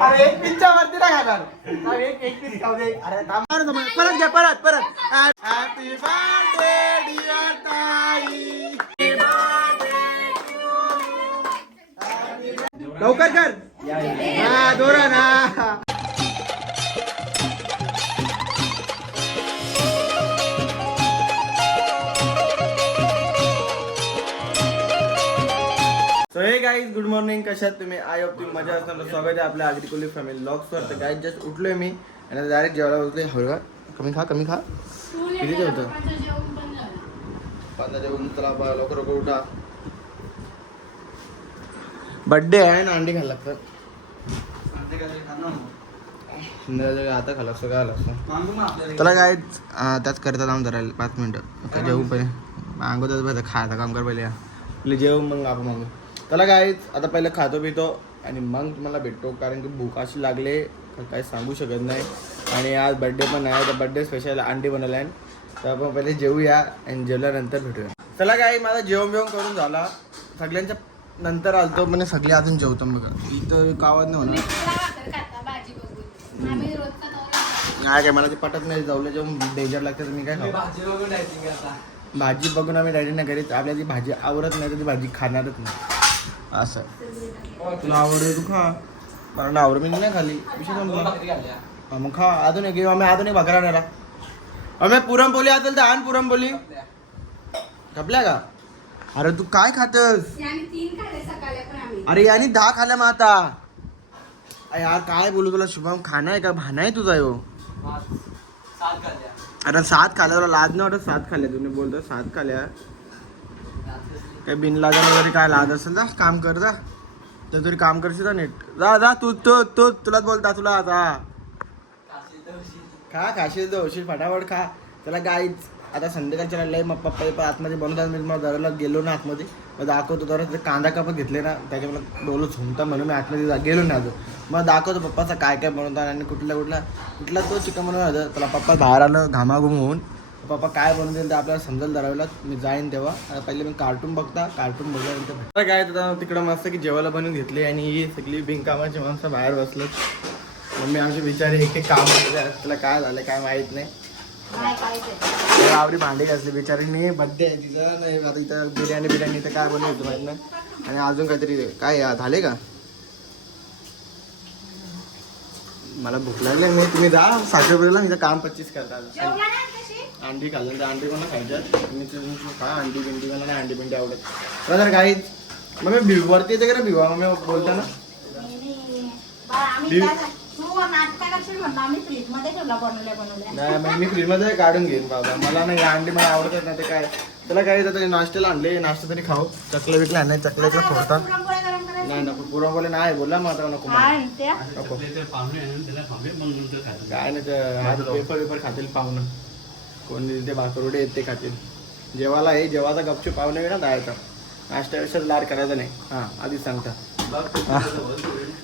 अरे एक पिझ्झा वरती ना खाणार. अरे एक एक पीस खाऊ दे. अरे थांब. परत थांब. परत घ्या परत परत. हॅपी बर्थडे डिअर ताई. लवकर कर. हा दोरा ना. गाईज गुड मॉर्निंग कशात तुम्ही? आय ऑफ तुम्ही मजा असताना स्वागत आहे आपल्या अग्रिकोली फॅमिली ब्लॉग्सवर तर गाईज जस्ट उठलोय मी आणि डायरेक्ट जेवायला बसले हळूगा कमी खा कमी खा. किती जेवतो? पंधरा जेवून चला बा, लवकर लवकर उठा. बड्डे आहे ना अंडी खायला लागतं संध्याकाळी आता खायला लागतं काय लागतं त्याला काय त्याच करता जाऊन धरायला पाच मिनिटं. जेवू पहिले. मागवतात पहिले खायचं काम कर पहिले. पहिले जेवू मग आपण मागू त्याला काय आता पहिलं खातो पितो आणि मग तुम्हाला भेटतो कारण की भूक अशी लागले काय सांगू शकत नाही. आणि आज बड्डे पण आहे तर बड्डे स्पेशल अंडी बनवलं आहे तर आपण पहिले जेवूया आणि जेवल्यानंतर भेटूया. चला काय माझा जेवण बिवण करून झाला. सगळ्यांच्या नंतर आलतो म्हणजे सगळे अजून जेवतो बघा. इथं गावात नाही होणार. नाही काय मला ते पटत नाही जाऊला जेवण डेंजर लागतं तर मी काय खाऊ? भाजी बघून आम्ही डायरेक्ट नाही करीत. आपल्याला ती भाजी आवडत नाही तर ती भाजी खाणारच नाही. असं. तुला आवडे तू खा. मला ना आवड मी नाही खाली विषय संपला. हा, मग खा. अजून एक आम्ही अजून एक भाकरा नेला आम्ही पुरणपोली असेल तर आण पुरणपोली खपल्या का? अरे तू काय खातस? अरे याने दहा खाल्ल्या मग आता. अरे यार काय बोलू तुला? शुभम खाणं आहे का? भाणं आहे तुझा यो. अरे सात खाल्ल्या. तुला लाज नाही वाटत? सात खाल्ल्या. तुम्ही बोलतो सात खाल्ल्या. काय बिनलाजा वगैरे काय लाज असेल जा काम कर जा. तर तरी काम करशील ना नीट. जा जा तू तो तो तुलाच बोलता तुला जा. खा खाशील तो होशील फटाफट खा. त्याला गाईच आता संध्याकाळच्या लय मग पप्पा पण आतमध्ये बनवतात मी मग जरा गेलो ना आतमध्ये. मग दाखवतो जरा ते कांदा कापत घेतले ना त्याच्या मला डोलं झुमता म्हणून मी आतमध्ये गेलो ना अजून. मग दाखवतो पप्पाचा काय काय बनवतात आणि कुठला कुठला कुठला तो चिकन बनवला होता. त्याला पप्पा बाहेर आलं घामाघूम होऊन. पप्पा काय बनवून देईल ते आपल्याला समजेल दरावेला मी जाईन तेव्हा. आता पहिले मी कार्टून बघता कार्टून बघल्यानंतर काय आता तिकडं मस्त की जेवायला बनवून घेतली आणि ही सगळी बिनकामाची माणसं बाहेर बसलं मम्मी आमचे बिचारे एक एक काम करते. त्याला काय झालं काय माहीत नाही. तर आवडी भांडी घासली बिचारीने. बड्डे आहे तिचा. नाही आता इथं बिर्याणी बिर्याणी तर काय बनवतो माहीत नाही. आणि अजून काहीतरी काय झाले का? मला भूक लागली. मी तुम्ही जा. साखरेपुरीला मी काम पच्चीस करतात. अंडी खाल्लं तर अंडी कोणा खायच्यात? मी ते खा अंडी बिंडी मला नाही अंडी बिंडी आवडत. तर काही मग मी भिव वरती येते का भिवा मग मी बोलता ना नाही मग मी फ्रीजमध्ये काढून घेईन बाबा. मला नाही अंडी मला आवडतात ना ते काय? त्याला काय येतं तरी नाश्त्याला आणले नाश्ता तरी खाऊ चकले विकले आणले चकल्याचं फोडता नाही नको पुरणपोळी नाही बोलला मग आता नको काय नाही ते हा पेपर पेपर खातील पाहुणं. कोण ते भाकरवडे येते खातील. जेवायला आहे जेवायचा गपचूप पाहुणे वेळा जायचा नाश्ता विषय लाड करायचा नाही. हां. आधीच सांगता. हा.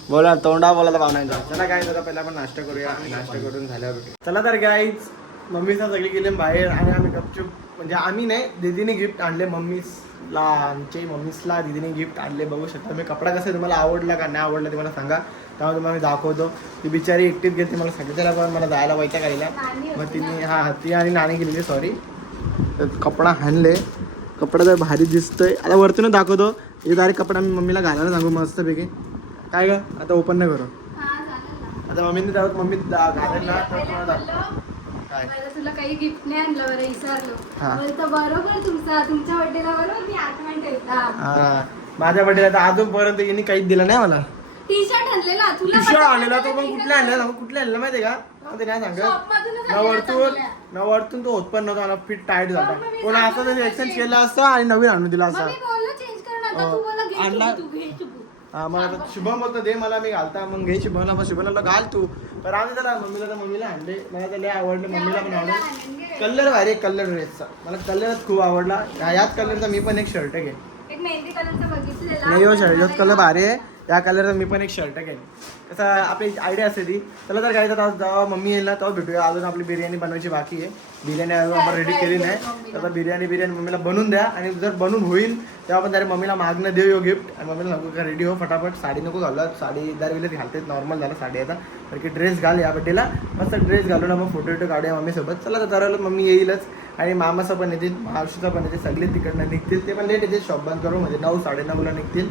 बोला तोंडा बोला तर पाहुण्यांचा चला काय जरा पहिला आपण नाश्ता करूया. नाश्ता करून झाल्यावर भेटू. चला तर गाईच मम्मीचा सगळी गेले बाहेर आणि आम्ही गपचूप म्हणजे आम्ही नाही दीदीने गिफ्ट आणले मम्मीसला आमचे मम्मीसला दीदीने गिफ्ट आणले बघू शकता. मी कपडा कसा तुम्हाला आवडला का नाही आवडला ते मला सांगा. त्यामुळे तुम्हाला मी दाखवतो. ती बिचारी एकटीच गेली मला सांगितलं पण मला जायला व्हायच्या गाडीला मग तिने हा ती आणि नाणी गेलेली सॉरी कपडा हाणले. कपडा तर भारी दिसतोय. आता वरतूनच दाखवतो. हे डायरेक्ट कपडा मी मम्मीला घालायला सांगू मस्तपैकी. काय ग? आता ओपन नाही करू. आता मम्मीने त्यावर मम्मी दा- घालेल ना तर तुम्हाला दाखव. काय तुला काही गिफ्ट नाही आणलं बरं विसरलो. बोलतो बरोबर तुमचा तुमच्या बर्थडेला बरोबर मी आठवण ठेवता. माझ्या बड्डेला तर अजूनपर्यंत यांनी काहीच दिलं नाही मला टी शर्ट आणलेला तुला टी शर्ट आणलेला तो पण कुठला आणलेला? कुठला आणलेला माहितीये का? मला ते नाही सांगत? शॉपमधूनच न आणलेला वरतून चांगल्या. न वरतून तो होत पण नव्हता मला फिट टाईट झाला. कोण असं एक्सचेंज केला असता आणि नवीन आणून दिला असता. आणला? मग शुभम बोलतो दे मला मी घालता. मग घे शुभमला मग शुभमला घाल तू. पण आम्ही त्याला मम्मीला तर मम्मीला आणले मला तर लय आवडले मम्मीला पण आवडले. कलर भारी कलर ड्रेसचा. मला कलरच खूप आवडला. याच कलरचा मी पण एक शर्ट घे नाही हो शर्ट कलर भारी आहे. या कलरचा मी पण एक शर्ट घेईन कसं आपली आयडिया असते ती. चला जर काय तर जेव्हा मम्मी येईल ना तेव्हा भेटूया. अजून आपली बिर्याणी बनवायची बाकी आहे. बिर्याणी अजून आपण रेडी केली नाही. तर बिर्याणी बिर्याणी मम्मीला बनवून द्या. आणि जर बनवून होईल तेव्हा आपण त्याला मम्मीला मागणं देऊ गिफ्ट आणि मम्मीला नको का रेडी हो फटाफट. साडी नको घालूया साडी दरवेळेला घालते नॉर्मल झालं साडी आता. तर की ड्रेस घाल या बड्डेला मस्त ड्रेस घालून मग फोटो विटो काढूया मम्मीसोबत. चला तर दरवेळेला मम्मी येईलच. आणि मामाचं पण येतील. मावशीचं पण येते सगळे तिकडनं निघतील. ते पण लेट येतील. शॉप बंद करून म्हणजे नऊ साडेनऊला निघतील.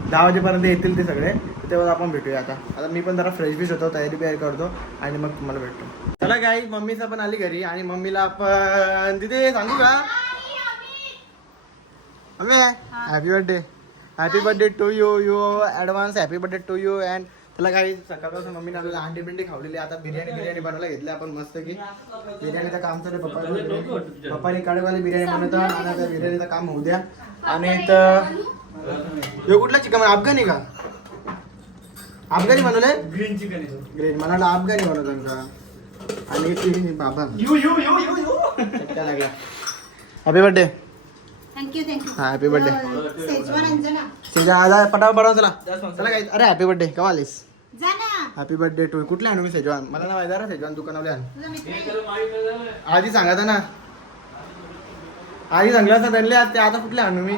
दहा वाजेपर्यंत येतील ते सगळे. तेव्हा आपण भेटूया आता. आता मी पण जरा फ्रेश बिश होतो तयारी बियारी करतो आणि मग तुम्हाला भेटतो. चला काय मम्मीचा पण आली घरी आणि मम्मीला आपण तिथे सांगू का? Mummy happy birthday happy birthday to you you advance happy birthday to you and त्याला काही सकाळपासून मम्मीने आपल्याला अंडी बिंडी खावलेली आता बिर्याणी बिर्याणी बनवायला घेतली आपण मस्त की. बिर्याणीचं काम चालू पप्पा पप्पाने काळेवाली बिर्याणी बनवतात आणि आता बिर्याणीचं काम होऊ द्या. आणि तर हे कुठला चिकन? अफगाणी का? अफगाणी बनवलंय? ग्रीन चिकन ग्रेट मला वाटलं अफगाणी बनवतात का आणि बाबा. You you you you you. चटका लागला. Happy birthday thank you thank you happy birthday Schezwan Anjana तुझ्या आज पटापट बनव चला. चला काय अरे हॅपी बर्थडे कवा आलीस जा ना. हॅपी बर्थडे टू कुठले आणू मी सेजवान मला ना माहिती आहे सेजवान दुकानावले आण. तुझा मित्र आधी सांगा ना. आधी सांगला असं त्यांनी ते आता कुठले आणू मी?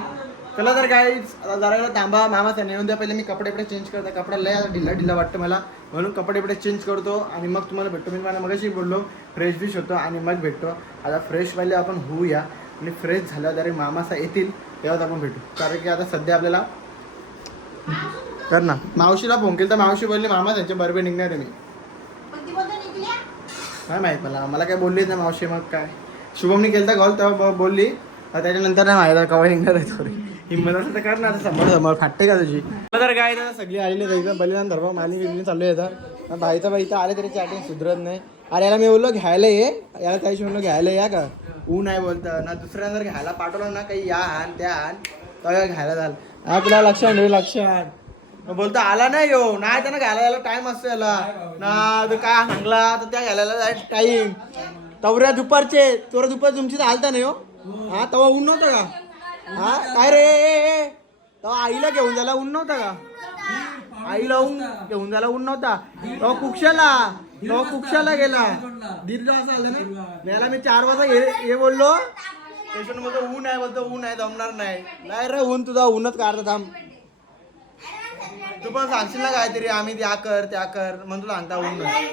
चला तर काय जरा वेळ थांबा. मामा त्याने येऊन द्या. पहिले मी कपडे बिपडे चेंज करतो. कपडा लय आता ढिल्ला ढिल्ला वाटतं मला. म्हणून कपडे बिपडे चेंज करतो आणि मग तुम्हाला भेटतो. मी मला मगाशी बोललो फ्रेश बिश होतो आणि मग भेटतो. आता फ्रेश वाले आपण होऊया. आणि फ्रेश झाल्यावर जरी मामासा येतील तेव्हाच आपण भेटू. कारण की आता सध्या आपल्याला कर ना मावशीला फोन केला तर मावशी बोलली मामा त्यांच्या बरोबर निघणार आहे मी. काय माहीत मला मला काय बोललीच नाही मावशी मग काय? शुभमनी केलं तर कॉल तेव्हा बोलली तर त्याच्यानंतर नाही माहिती कवा निघणार आहे थोडी हिंमत असेल तर कर ना आता समोर समोर फाटते का तुझी? मला तर काय ना सगळी आलेली जायचं बलिदान धर्म मालिनी बिलिनी चालू येतात बाईचा बाई इथं आले तरी चॅटिंग सुधरत नाही. अरे याला मी बोललो घ्यायला ये. याला काही म्हणलो घ्यायला या का? ऊ नाही बोलतं. ना दुसऱ्या जर घ्यायला पाठवलं ना काही या आण त्या आण तेव्हा घ्यायला झालं. हा तुला लक्षात ठेव लक्षात. बोलतो आला नाही येऊ नाही त्यांना घ्यायला जायला टाइम असतो याला. ना तू काय सांगला तर त्या घ्यायला टाईम तवऱ्या दुपारचे तोरा दुपार तुमची तर आलता नाही हो. हा तवा ऊन नव्हतं का? हा काय रे तवा आईला घेऊन जायला ऊन नव्हता का? आईला ऊन घेऊन जायला ऊन नव्हता. तवा कुक्षाला. तेव्हा कुक्षाला गेला. दीड असं आलं ना? याला मी चार वाजता हे हे बोललो. स्टेशन बोलतो ऊन आहे बोलतो ऊन आहे जमणार नाही. नाही रे ऊन तुझा ऊनच काढता थांब. तू पण सांगशील ना काहीतरी आम्ही त्या कर त्या कर म्हणून तुला सांगता ऊन नाही.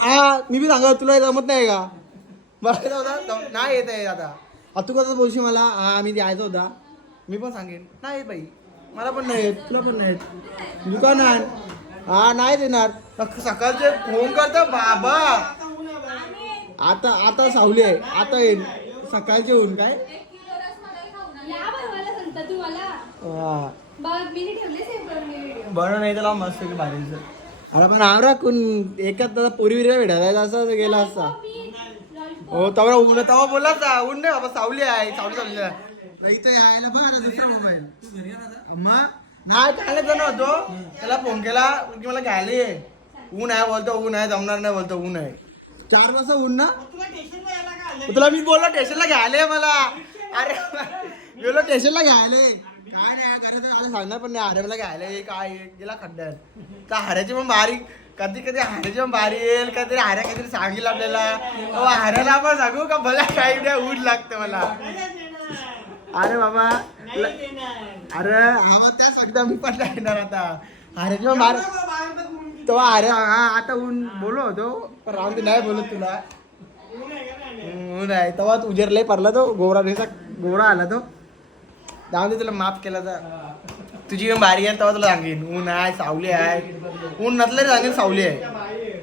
हा मी बी सांगत तुला जमत नाही का? मला येत होता नाही. येत आहे आता. आता तू कसं बोलशील मला? हा आम्ही द्यायचा होता. मी पण सांगेन. नाही बाई मला पण नाही येत. तुला पण नाही येत. दुकान आण. हा नाही देणार. सक- सकाळचे फोन करता बाबा. आता आता सावली आहे. आता येईल सकाळचे ऊन काय? बरं नाही त्याला मस्त की भारीचं अरे पण आवरा कोण एकाच दादा पोरी विरा भेटायला असं गेला असता. हो तवा ऊन तवा बोला जा ऊन नाही बाबा सावली आहे सावली सावली आहे. इथं यायला बघ दुसरा मोबाईल. मग नाही त्याला जण होतो त्याला फोन केला की मला घ्यायला ये. ऊन आहे बोलतो ऊन आहे जमणार नाही बोलतो ऊन आहे. चार तास ऊन ना? तुला मी बोललो स्टेशनला घ्यायला ये मला. अरे बोललो स्टेशनला घ्यायला ये. काय नाही घरात आलं सांगणार पण नाही अरे मला घ्यायला ये काय ये, गेला खड्ड्यात. तर हऱ्याची पण भारी कधी कधी हऱ्याची पण बारी येईल कधी हऱ्या काहीतरी सांगेल आपल्याला. अहो, हाऱ्याला आपण सांगू का भला काही नाही ऊन लागतं मला. अरे बाबा. अरे हा त्यासाठी मी पण येणार आता. हाऱ्याची पण बारी तेव्हा अरे हा आता ऊन बोललो होतो पण राहून ते नाही बोलत तुला. ऊन आहे तेव्हा तू उजेर लय पडला तो गोरा रेसा गोरा आला तो. जाऊन दे तुला माफ केला तर तुझी पण बारी आहे तेव्हा तुला सांगेन. ऊन आहे सावली आहे. ऊन नसलं सांगेन सावली आहे.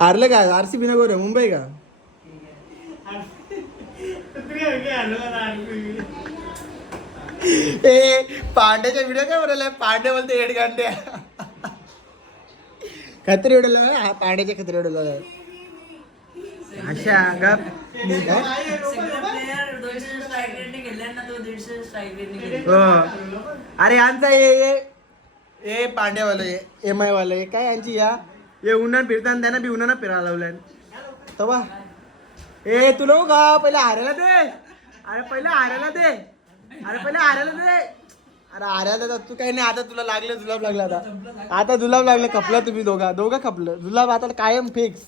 हारलं काय आर सी बी नगर आहे मुंबई का? ए पांड्याच्या व्हिडिओ काय बोलायला पांडे बोलते एड गांडे खत्री उडवलं हा पांड्याच्या खत्री उडवलं अशा गप. हो. अरे यांचा ये ए पांड्यावाले एम आय वालं काय यांची या? हे उन्हात फिरताना त्यांना बी उन्हानं फिरायला लावलंय. तवा ए तुला नको का पहिले हारायला दे. अरे पहिले हारायला दे. अरे पहिले हारायला दे. अरे अरे दादा तू काही नाही आता तुला लागलं जुलाब लागला आता. आता जुलाब लागलं खपलं तुम्ही दोघा. दोघं खपलं. जुलाब आता कायम फिक्स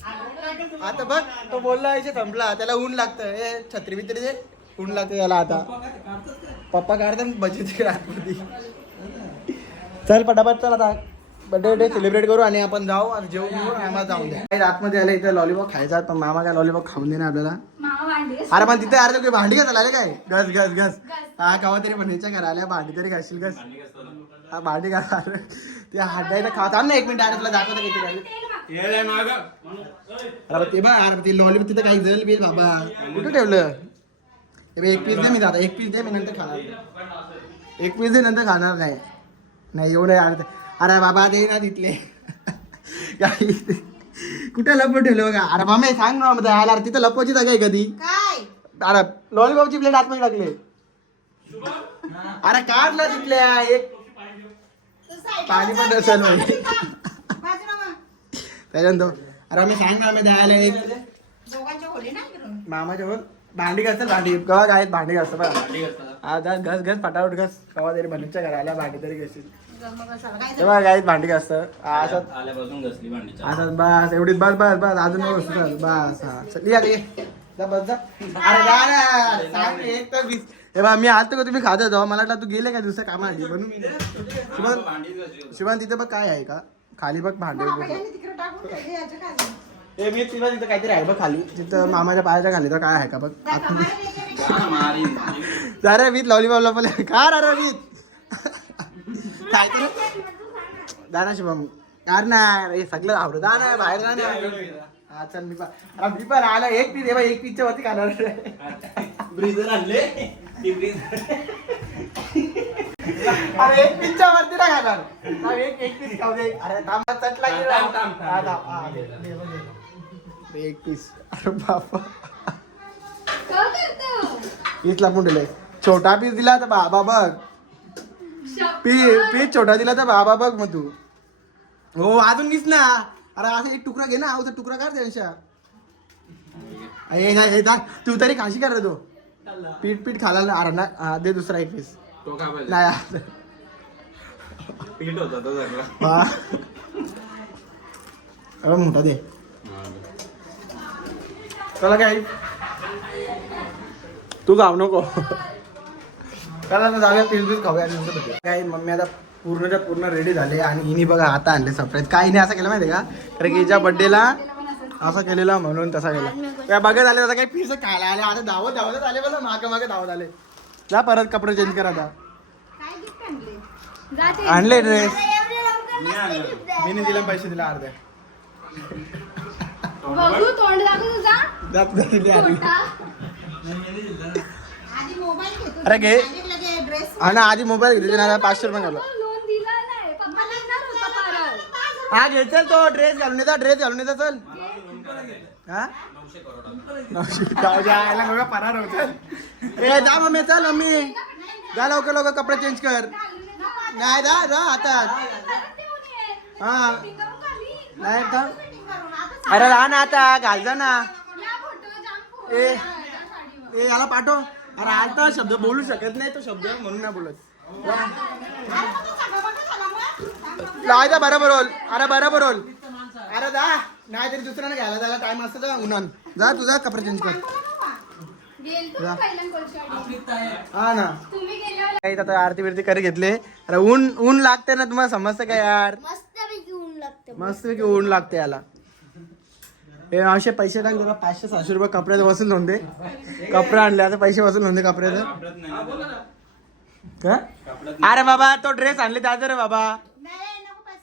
आता बघ तो बोलला यायचे संपला त्याला ऊन लागतं. हे छत्री बित्री दे. ऊन लागतं त्याला आता. पप्पा काढतात भजी तिकडे चल पटापट चल आता. बर्थडे डे सेलिब्रेट करू आणि आपण जाऊ आणि जेवू घेऊ आणि आम्हाला जाऊन द्या. काही आतमध्ये आलं इथं लॉलीपॉप खायचा पण मामा काय लॉलीपॉप खाऊन दे ना आपल्याला अरे पण तिथे अरे काही भांडी घासायला आले काय? घस घस घस. हा कवा तरी बनायच्या घरा आल्या भांडी तरी घासशील घस. हा भांडी घास ते हाडायला खावा. थांब ना एक मिनिट अरे तुला दाखवतो किती राहिले. अरे ते अरे ते लॉलीपॉप तिथे काही जल बिल बाबा. कुठं ठेवलं? हे एक पीस दे मी दादा एक पीस दे मी नंतर खाणार. एक पीस दे नंतर खाणार नाही. नाही एवढं अरे अरे बाबा दे ना तिथले. काही कुठे लपवून ठेवलं बघा? अरे मामे सांग ना मग आला तिथं लपवायची जागा आहे कधी? काय? अरे लॉलीपॉपची प्लेट आतमध्ये टाकले. अरे काढला तिथल्या एक पाणी पण नसेल. त्याच्यानंतर अरे आम्ही सांग ना आम्ही द्यायला एक. मामाच्या बघ भांडी घासतात भांडी. कवा काय? भांडी घासतात बघा. हा घस घस घस फटाफट घस. कवा तरी बहिणीच्या घराला भांडी तरी घासील काय तेव्हा काय भांडी घासतं हा, असं आल्यापासून घसली भांडी असं बस एवढीच बस बस बस. अजून बस बस हा. चल या ये. जा बस जा. अरे जा ना सांग ना, एक तर वीस हे बा मी आलतो का तुम्ही खात जाऊ मला वाटलं तू गेले काय दुसरं कामासाठी म्हणून मी शुभन भांडीच घासली शुभन तिथे बघ काय आहे का? खाली बघ भांडे? ए मी तिला तिथं काहीतरी आहे बघ खाली. तिथं मामाच्या पायाच्या खाली. तर काय आहे का बघ? मारीन. अरे वीत लॉलीपॉप लपले का रे वीत? काय तर दाना शुभम यार ना हे सगळं आवडत जा ना बाहेर जा ना. हा चल मी पण अरे मी पण आला. एक पीस आहे एक पीसच्या वरती खाणार ब्रीजर आणले. अरे एक पीसच्या वरती ना खाणार. हा, एक एक पीस खाऊ दे. अरे थांबा चटला की थांब, थांब, थांब. हा, थांब. हा, दे, दे, दे, दे. एक पीस. अरे बापा. काय करतो? पीस लापून दिलंय छोटा पीस दिला तर बाबा बघ. पी पीस छोटा दिला तर बाबा बघ मग तू. हो अजून घीस ना. अरे असं एक तुकडा घे ना अहो तुकडा काढ त्यांच्या हे तू तरी खाशी कर तो. पीठ पीठ खाला ना अरे ना दे दुसरा एक पीस तो का पाहिजे नाही आ- पीठ होता तो सगळा. हा. अरे मोठा दे. चला काय तू जाऊ नको. चला ना जाऊया पीस बीस खाऊया. काय मम्मी आता पूर्णच्या पूर्ण रेडी झाले आणि हिने बघा आता आणले सरप्राईज काय हिने असं केलं माहिती का? कारण की हिच्या बर्थडेला असं केलेला म्हणून तसा केला. काय बघत आले आता काही पीस खायला आले. आता धावत धावतच आले बघा मागे मागे धावत आले. जा परत कपडे चेंज कर आता. आणले? ड्रेस. मी दिला पैसे दिला अर्धे बघू तोंड दाखव अरे घे. आणि लगे ड्रेस हा ना आधी मोबाईल घेतले ना पाचशे रुपये घालू लोन दिला नाही. पप्पा देणार होता परत हा घे चल तो ड्रेस घालून येतो ड्रेस घालून येतो चल. हा? होत जा मम्मी चल मम्मी. जा लवकर लवकर कपडे चेंज कर. नाही जा जा आता. हा. नाही तर अरे राहा ना आता घाल जा ना. ए याला पाठव. अरे आता शब्द बोलू शकत नाही तो शब्द म्हणून नाही बोलत. अरे मग तू सगळं बघा झाला मग. लावायचा बरोबर बोल. अरे बरोबर बोल. अरे जा. नाही तरी दुसऱ्याने घ्यायला त्याला टाइम असतो जा उन्हान. जा तुझा कपडे चेंज कर. हा ना. काही आता आरती बिरती करे घेतले. अरे ऊन ऊन लागते ना तुम्हाला समजतं का यार? मस्तपैकी ऊन लागते. मस्त की ऊन लागते याला. हे असे पैसे टाक जरा पाचशे सहाशे रुपये कपड्यात होऊन दे कपडे आणले आता पैसे होऊन दे कपड्याचं कापडात नाही ना. का अरे बाबा तो ड्रेस आणले त्याचं रे बाबा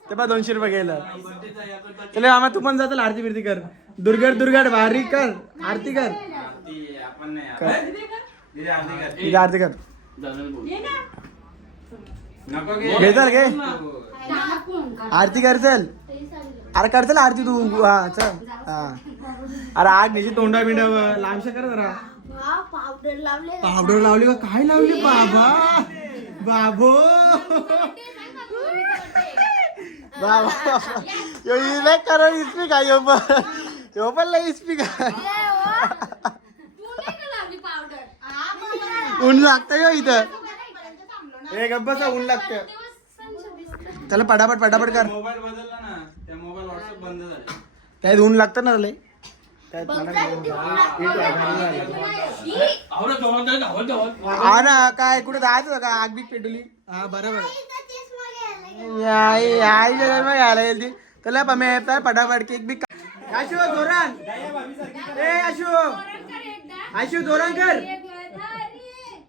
ते बा दोनशे रुपये गेलं चले मामा तू पण जातो आरती बिरती कर दुर्गड दुर्गड बारीक कर आरती कर आरती कर. घे. चल घे. आरती कर चल. अरे कर चल आरती तू. हा चल. हा. अरे आग निशी तोंडा बिंडा लांबशा कर जरा. हा पावडर लावले. पावडर लावली का? काय लावली? बाबा. बाबो. बाबा. यो इले करो इस्पी का यो पण. यो पण लय इस्पी का? हा. ऊन लागतं यो इथं. हे गप्पाचा ऊन लागतं. त्याला पटापट पटापट कर मोबाईल बदलला ना त्या मोबाईल व्हॉट्सअप बंद झाले. त्यात ऊन लागतं ना त्यात. हा ना काय कुठे जायचं होतं का? आग बीक पेटवली. हा बरोबर. आई येईल ती पमे तर पटापट केक बी आशू जोरान ए आशू. आशू जोरान कर.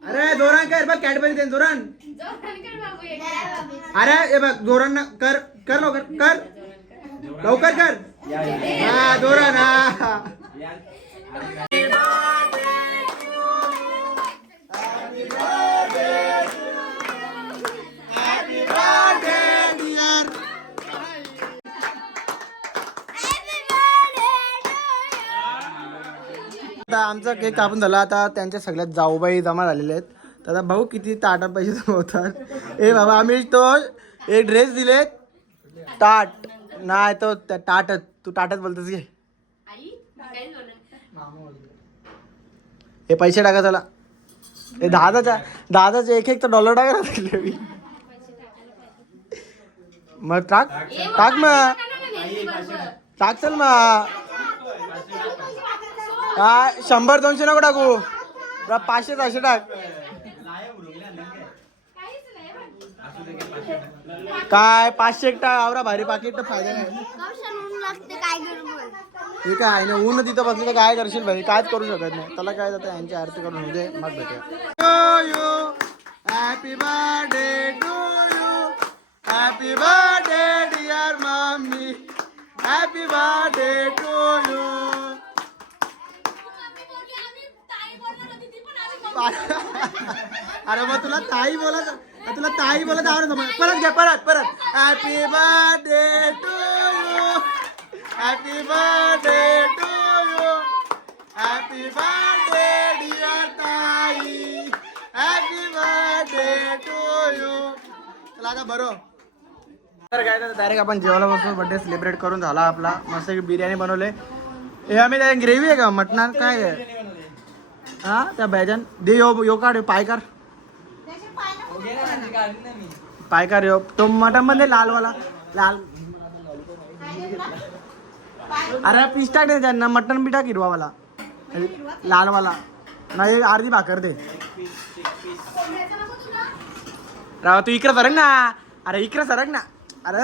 अरे जोरान कर. बघ कॅडबरी दे जोरान अरे हे बघ ना कर कर लवकर. कर. लवकर कर. हा दोरा ना. आता आमचा केक कापून झाला. आता त्यांच्या सगळ्यात जाऊबाई जमा झालेले आहेत. तर आता भाऊ किती ताटा पैसे जमवतात. ए बाबा आम्ही तो एक ड्रेस दिले ताट. नाही तो त्या ताटत तू ताटत बोलतोस घे हे पैसे टाका चला. हे दहाचा दहाचा एक एक तर डॉलर टाका ना तिकडे बी. मग टाक टाक मग. टाक चल मग. हा शंभर दोनशे नको टाकू. जरा पाचशे सहाशे टाक. काय पाचशे एक टाक आवरा भारी पाकिट तर फायदा नाही. काय करू बोल हे काय आहे ना ऊन तिथं बसलं तर काय करशील भाई? कायच करू शकत नाही. त्याला काय जातं यांची आरती करून होऊ दे मग भेटूया. Happy birthday to you happy birthday dear mummy happy birthday to you अरे मग तुला ताई बोलत तुला ताई बोलत आवडत परत घ्या परत परत. Happy birthday to you happy birthday to you happy birthday dear ताई. हॅपी बर्थडे टू यू चला आता बरो तर काय तर डायरेक्ट आपण जेवायला बसतो बर्थडे सेलिब्रेट करून झाला आपला. मस्त बिर्याणी बनवले. हे आम्ही त्या ग्रेव्ही आहे का? मटणार काय आहे? हा? त्या बॅजन दे यो यो काढ पाय कर काय कर यो हो? तो मटनमध्ये लालवाला लाल. अरे पीस टाक दे त्यांना. मटन बी टाक हिरवावाला लालवाला नाही अर्धी भाकर दे. राव तू इकडे सरक ना. अरे इकडे सरक ना. अरे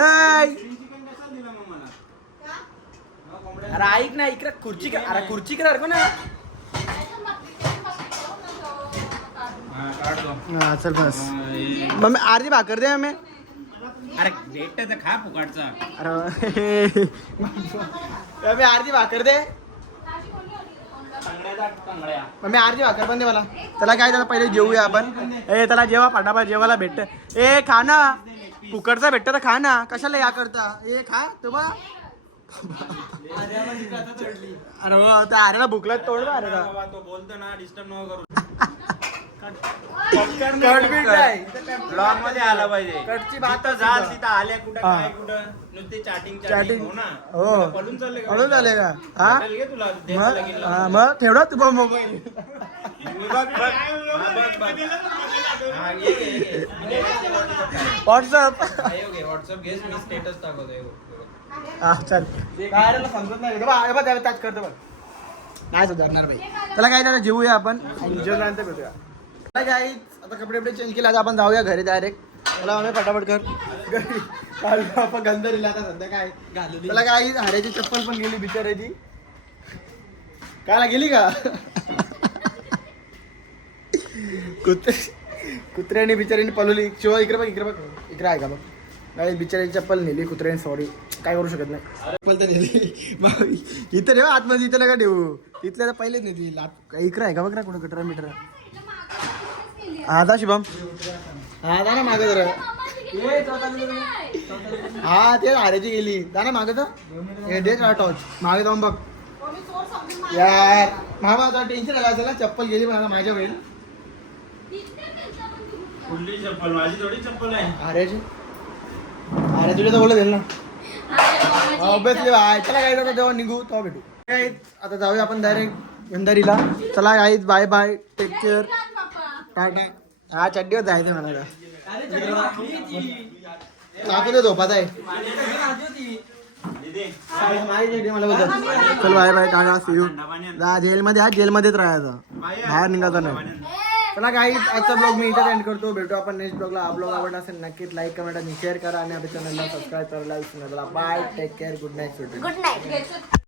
अरे ऐक ना इकडे खुर्ची अरे खुर्ची इकडे ना. हा, चल बस. मम्मी अर्धी भाकर दे मम्मी. अरे भेटत खा फुकाटचा. अरे मम्मी अर्धी भाकर दे. मम्मी अर्धी भाकर पण दे मला. त्याला काय त्याला पहिले जेवूया आपण. ए त्याला जेवा फटाफट जेवायला भेटत ए खा ना. फुकटचा भेटत तर खा ना. कशाला या करता? ए खा तुम्हा अरे आरेला भुकला तोड ना अरे तो बोलतो ना डिस्टर्ब नको करू. कटबीट नाही. ब्लॉगमध्ये आला पाहिजे. कटची बात जिथं जा तिथं आल्या कुठं हा. काय कुठं नुसते चॅटिंग Chatting. चॅटिंग हो ना? हो. तुला पळून चालले का? पळून चालले का? हा? हॉटेल घे तुला द्यायचं मग? हा, ठेवला तू मोबाईल? बघ हा, हा. व्हॉट्सअप हा, व्हॉट्सअप घे. मी स्टेटस टाकतो हे बघ, बघ. चल. बाहेरला समजत नाही. बा हे बघ त्याला टच करतो बघ. नाही सुधारणार भाई त्याला काय त्याला जेवूया आपण? आणि जेवल्यानंतर भेटूया. काय आता कपडे बिपडे चेंज केले आता आपण जाऊया घरी डायरेक्ट त्याला आम्ही फटाफट कर घरी. काल आपण गंधरीला आता सध्या काय त्याला काय हाऱ्याची चप्पल पण गेली बिचारायची कायला गेली का? कुत्रे कुत्र्याने बिचाऱ्याने पळवली. शिवा इकडे बघ इकडे बघ. इकडे आहे का बघ? नाही बिचाऱ्याची चप्पल नेली कुत्र्याने सॉरी काय करू शकत नाही. चप्पल तर नेली. मग इथं ठेव आतमध्ये इथं नका ठेवू. इथल्या तर पहिलेच नेली इकडे आहे का बघ ना कुठं कटरा मीटर. हा दा शुभम. हा दा ना मागे जरा. हा ते हाऱ्याची गेली जा ना मागे तर. दे टॉच मागे जाऊन बघ. यार मामा आता टेन्शन आलं असेल ना? चप्पल गेली पण आता माझ्या होईल कुठली चप्पल माझी थोडी चप्पल आहे. अरेची अरे तुझ्या तर बोलत ना. ऑब्विसली बाय चला काय आता तेव्हा निघू तेव्हा भेटू. आता जाऊया आपण डायरेक्ट गंधारीला चला guys bye bye take care tata हा चड्डीवर जायचं मला. नातू दे झोपात आहे दीदी मला बोलतात चल बाय बाय काका सी यू जा जेलमध्ये आज जेलमध्येच राहायचं बाहेर निघायचं नाही चला काही आजचा ब्लॉग मी इथे एंड करतो भेटू आपण नेक्स्ट ब्लॉगला हा ब्लॉग आवडला असेल नक्कीच लाईक कमेंट आणि शेअर करा आणि आपल्या चॅनलला सबस्क्राईब करायला विसरू नका bye take care good night good night